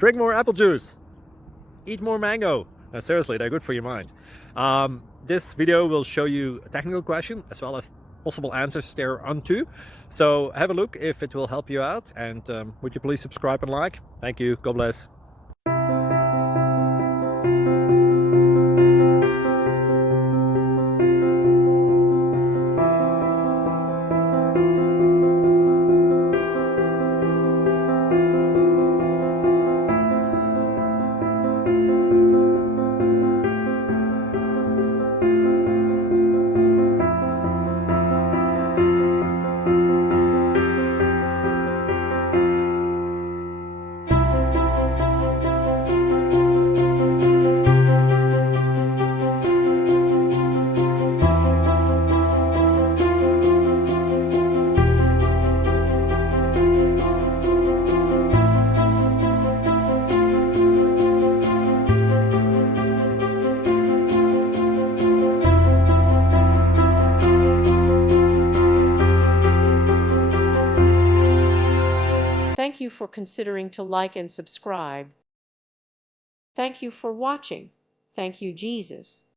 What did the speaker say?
Drink more apple juice. Eat more mango. Seriously, they're good for your mind. This video will show you a technical question as well as possible answers thereunto. So have a look if it will help you out, and would you please subscribe and like? Thank you. God bless. Thank you for considering to like and subscribe. Thank you for watching. Thank you, Jesus.